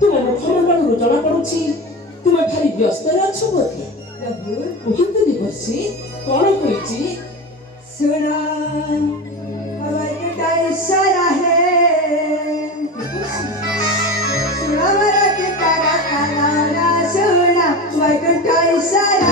तुम मुखमंडल जना पड़ुछि तुम भारी व्यस्त अच्छो बोधे प्रभु कहते दिवसी कौन कहिछि सुना हमारे टाइम सारा है सुना मरा के तारा तारा सुना हमारे टाइम सारा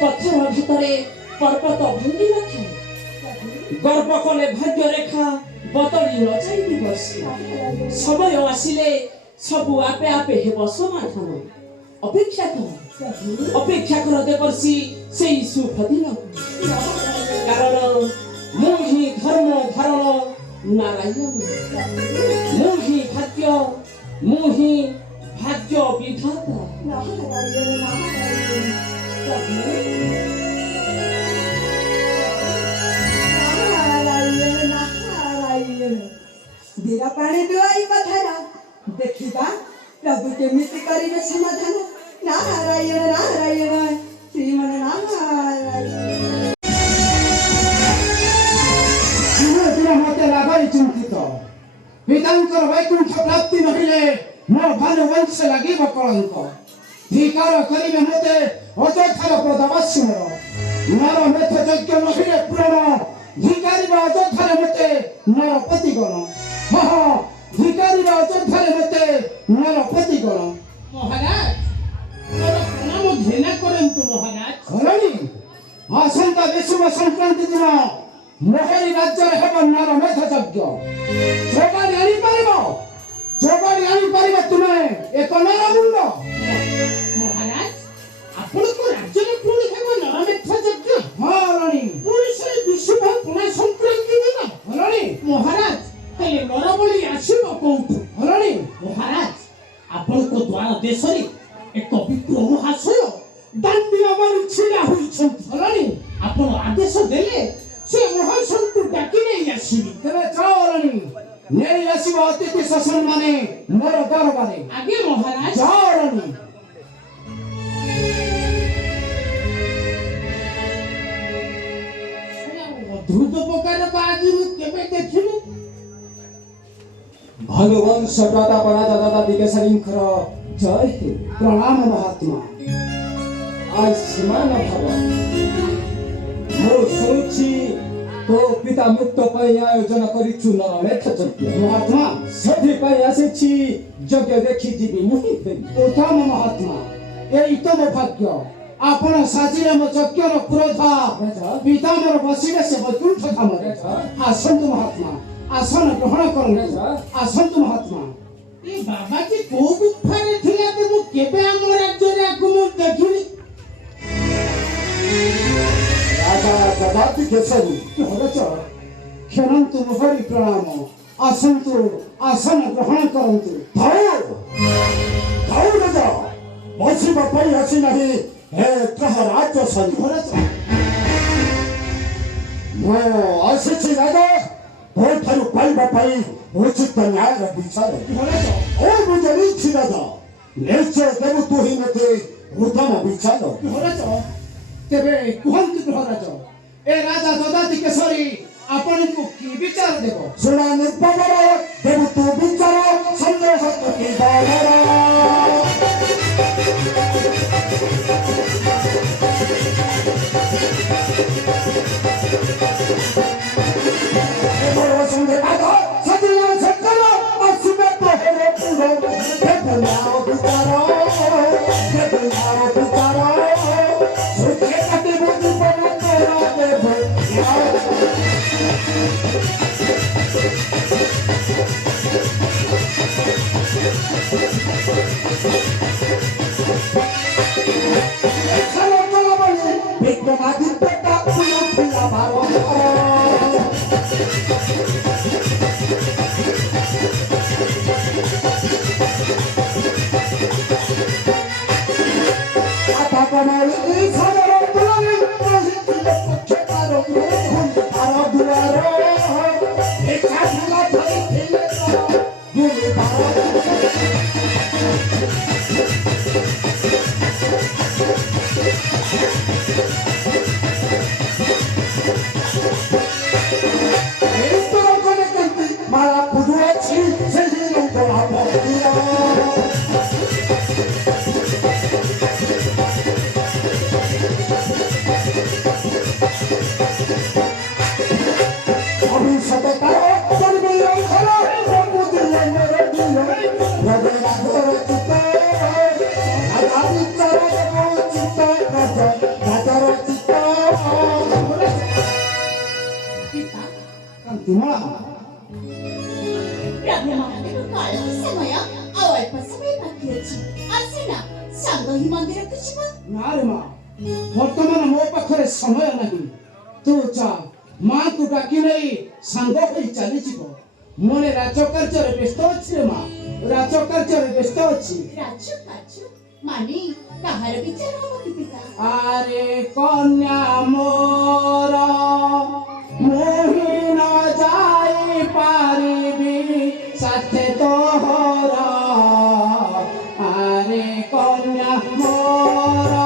पत्थर भितरे पर्वत भंगी रखे गर्व कले भाग्य रेखा बदली रचाई दिवसी समय आसिले सबु आपे आपे हेब समाधान अपेक्षा कर देवर्षि सेई शुभ दिन कारण मुहि धर्म धारण नारायण मुहि भाग्य विधाता दीरा पानी दुआई पथरा देखिबा प्रभु केमिति करिवे समाधान नारायण नारायण श्रीमन नारायण मते लागई चिंतित पितांकर वैकुंठ प्राप्ति नहिले मो भानु वंश लागिब कलंक धिकार करिवे मते अजोथार प्रदावास्यमर नर मेथ यज्ञ नहिले पूर्ण धिकारी अजोथार मते नरपति गण धिकारी अजोथार मते नरपति गण महाराज प्रणाम घृणा करंतु महाराज खरणी आसंता विश्व संक्रांति दिन मोहरी राज्य हेब नर मेथ यज्ञ जोगाड़ी आनी पारिबो तुमे एक नर मुंड महाराज आपण को राज्य में पुणी हेब नर मेथ यज्ञ हां रानी पुणी से विश्व पुना संक्रांति दिन रानी महाराज हेले नर बली आसीबो कोउठु रानी महाराज आपण को द्वार देश रे एक विक्रम महाशय दांडी अमर छिड़ा होई छथि रानी आपण आदेश देले से महासंतु डाकी नहीं आसीबी तबे जाओ रानी नेई आसीबो अतिथि शासन माने मोर दरबारे आगे महाराज जाओ रानी अद्भुत प्रकार बाजी केबे देखिलु भगवान सदाता बड़ा दादा दिगसरिंखर जय हे प्रणाम महात्मा आज समान भव मो सुची तो पिता मुक्त पई आयोजन करिछु नर मेथ यज्ञ महात्मा सधी पई आसेछि यज्ञ देखि जीवी मुहि फेरि उत्तम महात्मा एई तम भाग्य आपण साजिरे म यज्ञर पुरोधा पिता मोर बसिले से वैकुंठ धाम आसन्तु महात्मा आसन ग्रहण करନ୍ତୁ आसन्तु महात्मा ए बाबा जी को गुफारे थिला ते मु केबे हम राज्य रे आगमन देखिली राजा जगति केसरी हरच क्षणन्तु मोहरी प्रणाम आसन्तु आसन ग्रहण करन्तु धाउ राजा ଆସିବା ପାଇଁ ଆସିନାହିଁ ହେ କାହା ରାଜସରୀ ମୁଁ ଆସିଛି ରାଜା ତୋଠାରୁ ପାଇବା ପାଇଁ ଉଚିତ ନ୍ୟାୟର ବିଚାର ଓ ମୁଁ ଜାଣିଛି ରାଜା ନିଶ୍ଚୟ ଦେବୁ ତୁ ହିଁ ମୋତେ ଉତ୍ତମ ବିଚାର ତେବେ କୁହନ୍ତୁ ଗୃହରାଜ ଏ ରାଜା ଯଯାତି କେଶରୀ ଆପଣଙ୍କୁ କି ବିଚାର ଦେବ ଶୁଣ ନିର୍ଭର ଦେବୁ ତୁ ବିଚାର ସନ୍ଦେହ କି ବଳର ବର୍ତ୍ତମାନ ମୋ ପାଖରେ ସମୟ ନାହିଁ ତୁ ଯା ମାଙ୍କୁ ଡାକି ନେଇ ସାଙ୍ଗ ହୋଇ ଚାଲିଯିବ ମୁଁ ରାଜକାର୍ଯ୍ୟରେ ବ୍ୟସ୍ତ ଅଛି ରେ ମା ରାଜକାର୍ଯ୍ୟରେ ବ୍ୟସ୍ତ ଅଛି ମାନେ କାହାର ବିଚାର ହବ କି ପିତା ଆରେ କନ୍ୟା ମୋର ମୁଁ ହିଁ ନ ଯାଇ ପାରିବି ସାଥେ ତୋହର ଆରେ କନ୍ୟା ମୋର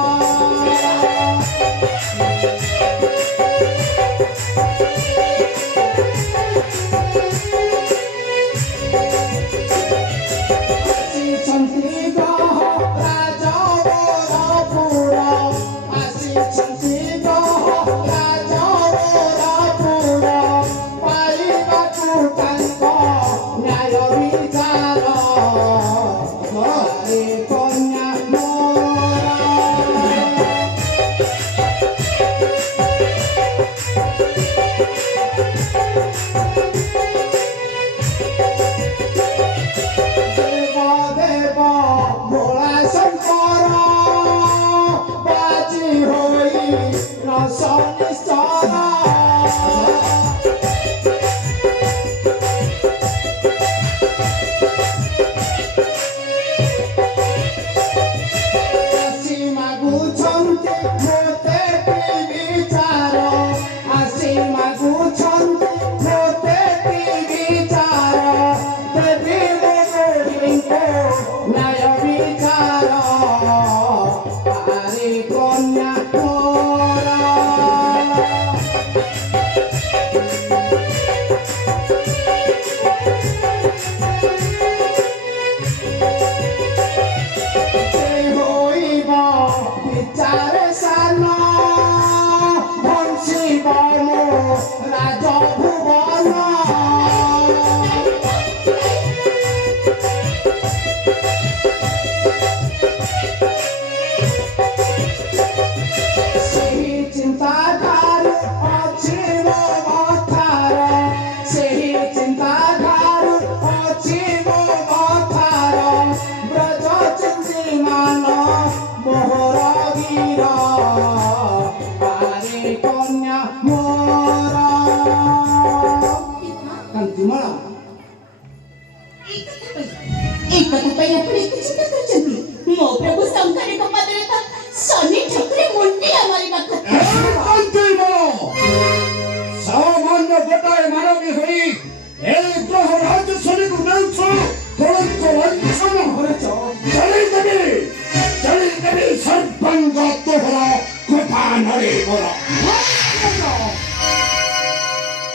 ମୋର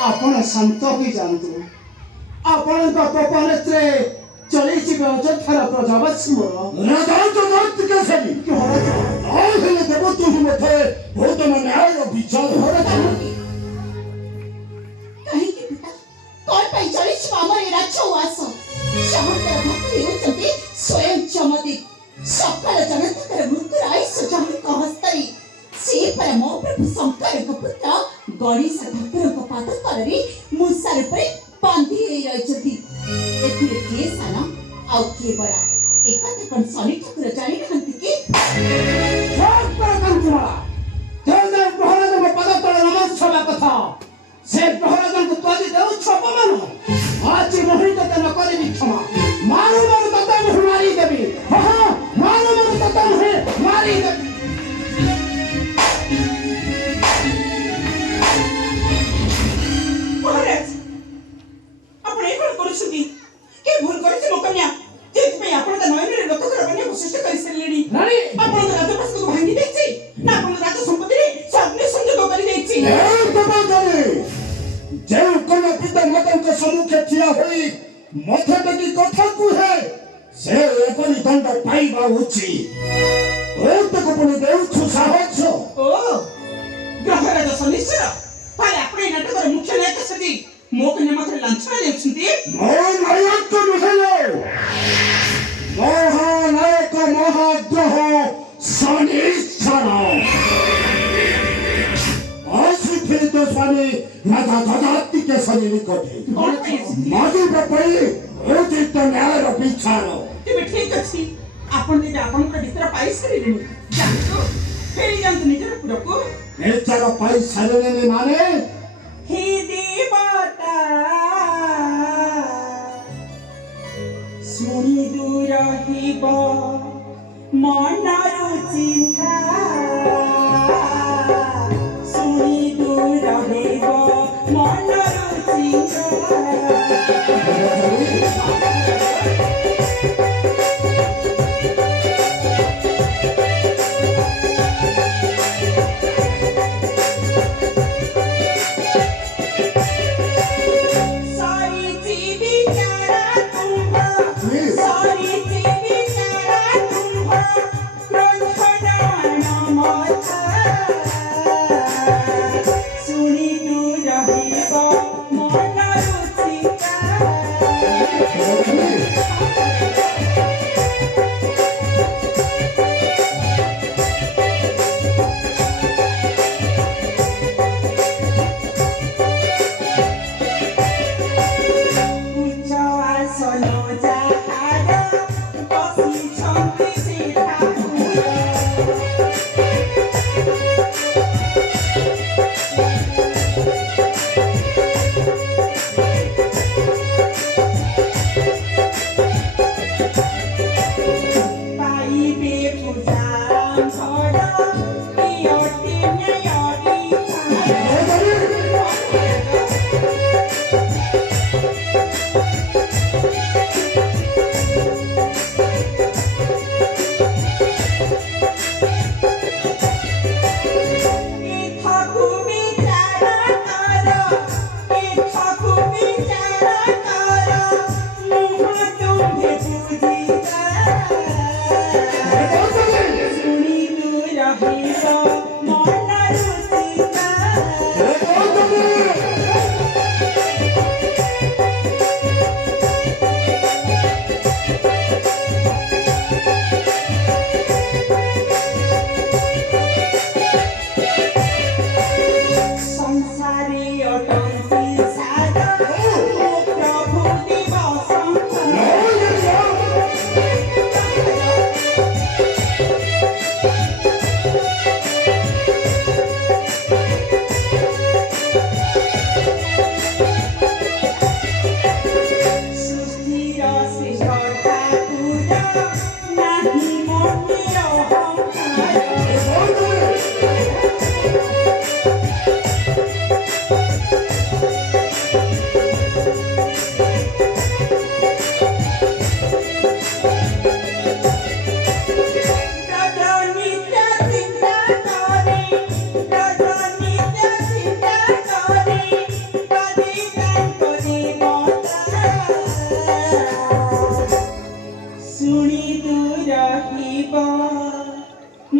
ଆପଣ ଶାନ୍ତ ହୋଇ ଯାଆନ୍ତୁ। ଆପଣଙ୍କ କୋପନେତ୍ରେ ଚଳିଯିବେ ଅଯୋଧ୍ୟାର ପ୍ରଜାବାସୀ ମୋର। ରାଜାକେଶରୀ ହେଲେ ଦେବ ତୁହି ମତେ ଗୌତମ ନ୍ୟାୟର ବିଚାର କାହିଁକି ପିତା କଣ ପାଇଁ ଚଳିଯିବ ଆମର ଏ ରାଜ୍ୟ ଉଆସ? ଯାହାଙ୍କର ଭକ୍ତି ହେଉଛନ୍ତି ସ୍ୱୟଂ ଚମଦିକ ସକାଳ ଜନତାଙ୍କର ମୃତ୍ୟୁର ଆୟୁଷ ଯାହାଙ୍କ ହସ୍ତରେ। ସେ ପରା ମୋ ପ୍ରଭୁ ଶଙ୍କରଙ୍କ ପୁତ୍ର ଗଣେଶ ଠାକୁରଙ୍କ ପାଦ ତଳରେ ମୂଷା ରୂପରେ ବାନ୍ଧି ହୋଇ ରହିଛନ୍ତି। ଏଥିରେ କିଏ ସାନ ଆଉ କିଏ ବଡ ଏକଥା କଣ ଶନି ଠାକୁର ଜାଣିନାହାନ୍ତି କି? ପ୍ରହ୍ଲାଦଙ୍କ ପାଦ ତଳେ ନମସ୍କାର କଥା ସେ ପ୍ରହ୍ଲାଦଙ୍କୁ ତ୍ୟାଜି ଦେଉଛ ଅପମାନ। ଆଜି ମୋହିତ ନ କରିବି କ୍ଷମା। ମାରୁ ମାରୁ ତତେ ମୁଁ ମାରିଦେବି। ମାରୁ ମାରୁ ତତେ ମୁଁ ମାରିଦେବି। ମହାରାଜ ଆପଣ ଏ କଣ କରୁଛନ୍ତି? କେ ଭୁଲ କରିଛି ମୋ କନ୍ୟା ଯେଥିପାଇଁ ଆପଣ ତା ନୟନରେ ଲୋକଙ୍କର କନ୍ୟାକୁ ସୃଷ୍ଟି କରିସାରିଲେଣି। ଆପଣଙ୍କ ରାଜପ୍ରାସାଦକୁ ଭାଙ୍ଗି ଦେଇଛି ନା ଆପଣଙ୍କ ରାଜ ସମ୍ପତ୍ତିରେ ଅଗ୍ନି ସଂଯୋଗ କରିଦେଇଛି? ଯେଉଁ କନ୍ୟା ପିତା ମାତାଙ୍କ ସମ୍ମୁଖେ ଠିଆ ହୋଇ ମତେ ଟେକି କଥା କୁହେ ସେ ଏପରି ଦଣ୍ଡ ପାଇବା ଉଚିତ। କୌତୁକ ପୁଣି ଦେଉଛୁ ସାହସ। ଓ ଗ୍ରହରାଜ ସନିଶ୍ଚର ତାହେଲେ ଆପଣ ଏ ନାଟକର ମୁଖ୍ୟ ନାୟକ ସାଜି ମୋ କନ୍ୟା ମାତ୍ର ଲାଞ୍ଛନା ଦେଉଛନ୍ତି। ମୋ ନାୟକ ନୁହେଁ ମହାନାୟକ ମହାଗ୍ରହ ଶନିଶ୍ଚର অসুফিত স্বামী রাজা যজাতিকেশরী নিকটে মাগিবা পাই উচিত ন্যায়ের বিচার। ତେବେ ଠିକ ଅଛି ଆପଣ ଯଦି ଆପଣଙ୍କର ଭିତର ପାଇସାରିଲେଣି ଯାଆନ୍ତୁ ଫେରି ଯାଆନ୍ତୁ ନିଜର ପୁରକୁ। বিচার পাই সারিলেনি মানে হে দেবতা শুনি দূর হিব মনর চিন্তা শুনি দূর হিব মনর চিন্তা।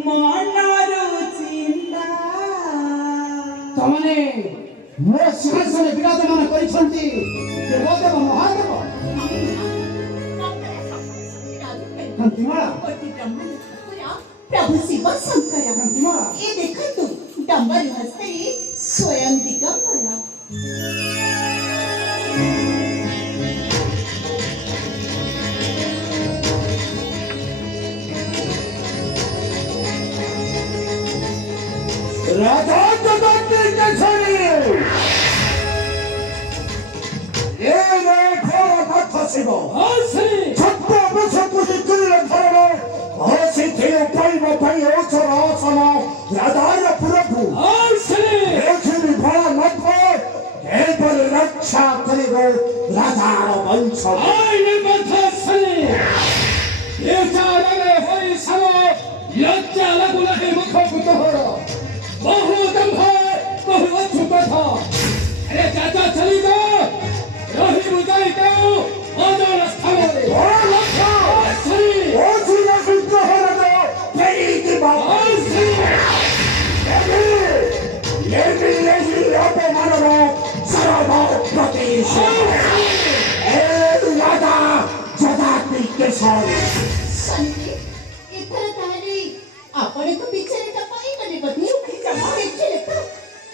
ମନରୁ ଚିନ୍ତା ତମାନେ ମୋ ସିଂହାସନରେ ବିରାଜମାନ କରିଛନ୍ତି ଦେବଦେବ ମହାଦେବ କାନ୍ତିମା प्रभु शिव शंकर କାନ୍ତିମା ये देखंतु डंबरू हस्ते स्वयं दिगंबर राजा जगत केसरी ये देखो रथ शिव श्री छत्र बसपुरी कुल धरण हसी थे पैब पै औचर आसन राधार प्रभु श्री पृथ्वी भला नथ एपर रक्षा करिबो राधार वंश आइने मथा श्री ये चारले होई सम लज्जा लागु लागे मुख पुतहर बहु दंभ बहु अछूत था अरे चाचा चली गो रही बुझाई देऊ अजर स्थाନରେ ओ लक्ष्य श्री ओ जिला विग्रह रो पेरी की बाबा लेकिन अपमान रो सर्व प्रदेश ए राजा जगत केसरी शनि इतर तारी आपण को बिचारे का पाई बने बधी जमा देखले तो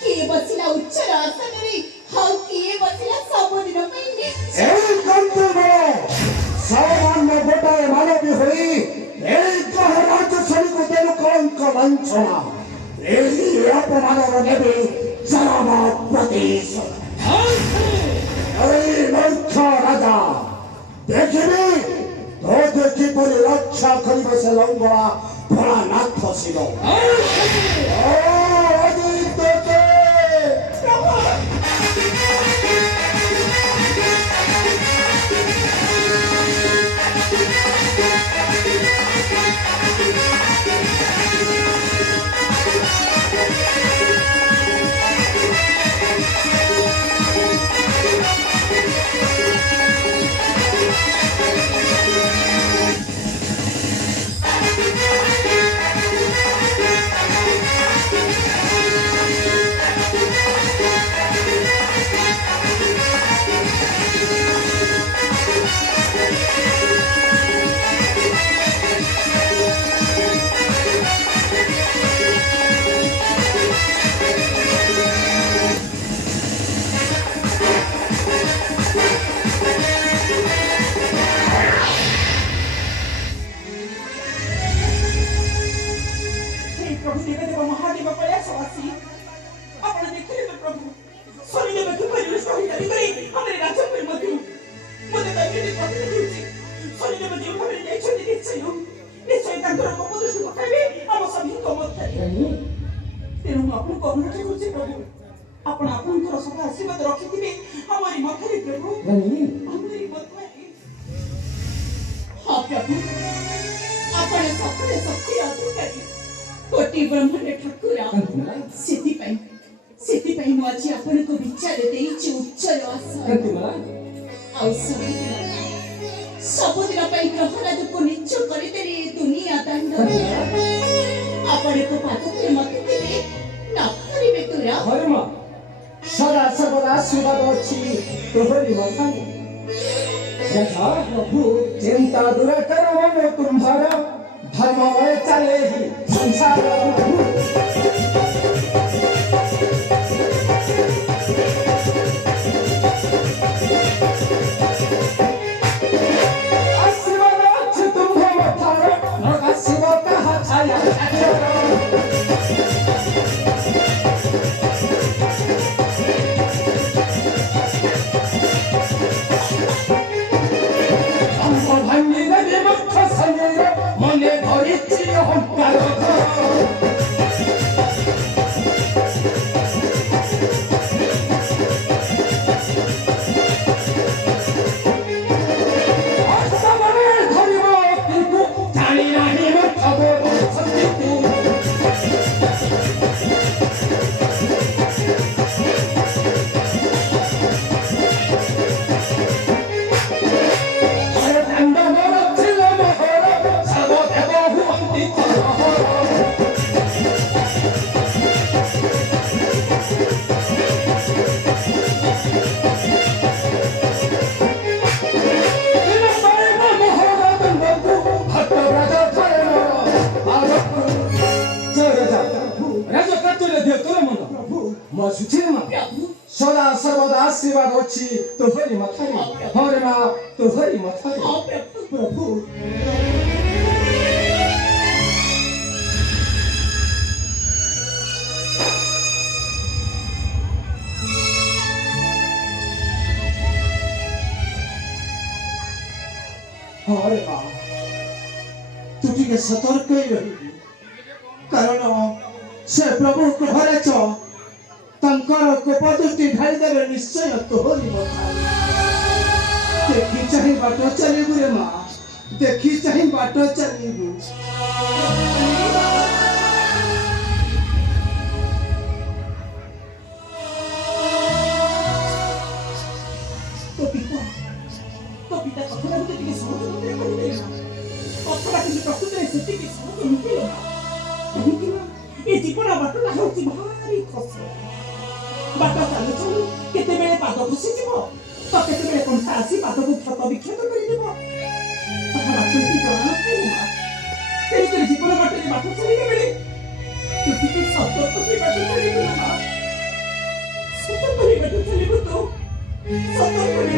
किए बसिला उच्च आसन रे हाउ किए बसिला सब दिन में नीचे ए कंतु रो सामान्य गोटाए मानवी हुई एक ग्रह राज्य सरी को देनु कलंक वंचना एही अपमान रो नेबे सर्व प्रदेश अरे मूर्ख राजा देखिबी तो देखी परि रक्षा करिब से लंगड़ा भला नाथ शिव ओ अजित के प्रभु देवदेव महादेव प्रयासवासी आपण देखिले तो प्रभु शनिदेव किपरि रुष्ट होई करी हमरे राज्य पर मध्य मते ताके प्रतिनिधि होची शनिदेव जे भाबे जाइछथि निश्चय तांकर उपदेश पठाइबे हम सभी को मत तेणु आपण करुणा होची प्रभु आपण आपनकर सदा आशीर्वाद रखिथिबे हमरी मथरे प्रभु हमरी मथरे हाँ प्रभु आपण सकले शक्ति अधिकारी कोटि ब्रह्मांड ठाकुर सेति पई मो आज आपण को विचार देइछि उच्च आसन आउ सब दिन पई ग्रहराज को निच्च करि देरी दुनिया दंड आपण को पादते मत दिले न करिबे तुरा धर्म सदा सर्वदा आशीर्वाद अच्छी तोहरी मथाई यथा प्रभु चिंता दूर करो मन तुम्हारा धर्ममय चले ही संसार आशीर्वाद अच्छी तुम्हें मथारा नगा शिव कहा छाया মনে ধরিছি অহংকার ধরিব কিন্তু জানি নাহি খবর সত্যি सदा सर्वदा आशीर्वाद अच्छी तो हरि मथारी हरे माँ तो हरि मथारी प्रभु हरे माँ तू टिके सतर्क रही कारण से प्रभु कृपारे तंकर कोपदृष्टि ढाई देवे निश्चय तोहरी बता देखी चाहि बाट चलिबु रे माँ देखी चाहि बाट चलिबु तो पिता कथरा मुझे टिके सहज मुझे कहि देना कथरा कि प्रकृत रे सेति कि सहज मुझे ना कहि ना ए जीवन बाटला होची भारी कष्ट बाट चालू चालू केते बेले पाद खसी जीव तो केते बेले कंठा आसी पाद को क्षत विक्षत करि देब तथा बात की जाना नहीं ना तेरे तेरे जीवन बाटले बाट चली बेले तू टिके सतर्क होई बाट चली ना सतर्क होई बाट चली तो सतर्क होई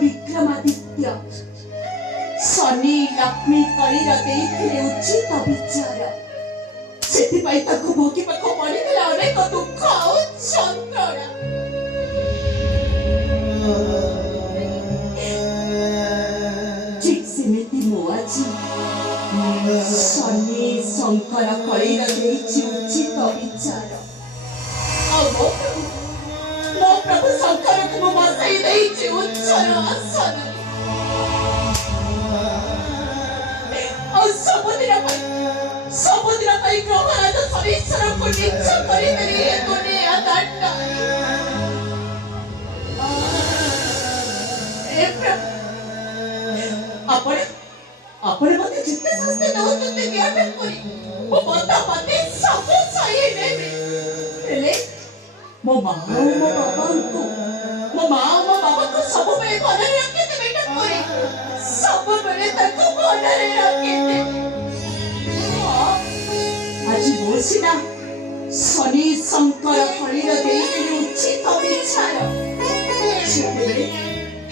विक्रमादित्य शनि लक्ष्मी कलिर देइथिले उचित विचार सेथिपाई ताको भोगी पाखो पड़िदेला अनेक दुख और यंत्रणा ठीक सेमिति मो आजी शनि शंकर कलिर देइछि उचित विचार और मो प्रभु शंकर को मो बसाई देइछि उच्चर आसन और सबुदिन पाई ग्रहराज शनिश्चर को निच्छ करि देली ए दुनिया दंड ए प्रभु अपने मते जितने शास्ति दउतते ज्ञान करी वो बता मते सब सही नेबे हेले मो माँ मो बाबा को सब बेले कोनरे रखते बेटा कोरी सब बेले तको कोनरे रखते आज बोसिना शनि शंकर कलिर देइथिले उचित विचार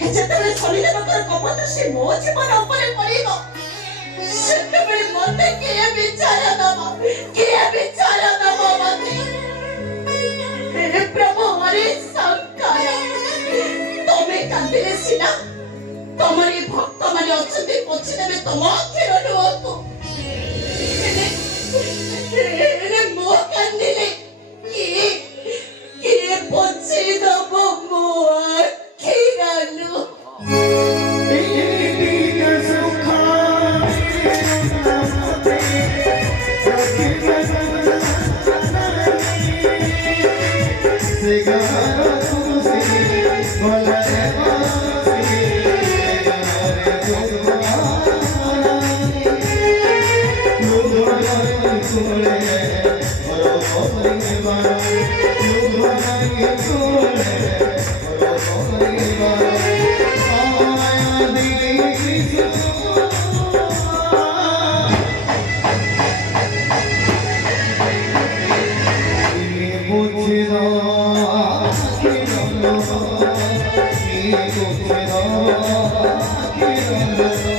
जेतेबेले शनि देवतार कपट से मो जीवन उपरे पड़िबो सेतेबेले मते के विचार दबो मते हे प्रभु हरे शंकर तमे कांदिले सिना तमरी भक्त माने अछते पछि देबे तम अक्षर लोको हे मो कांदिले के पछि दबो मो अक्षर लो को तुम्हें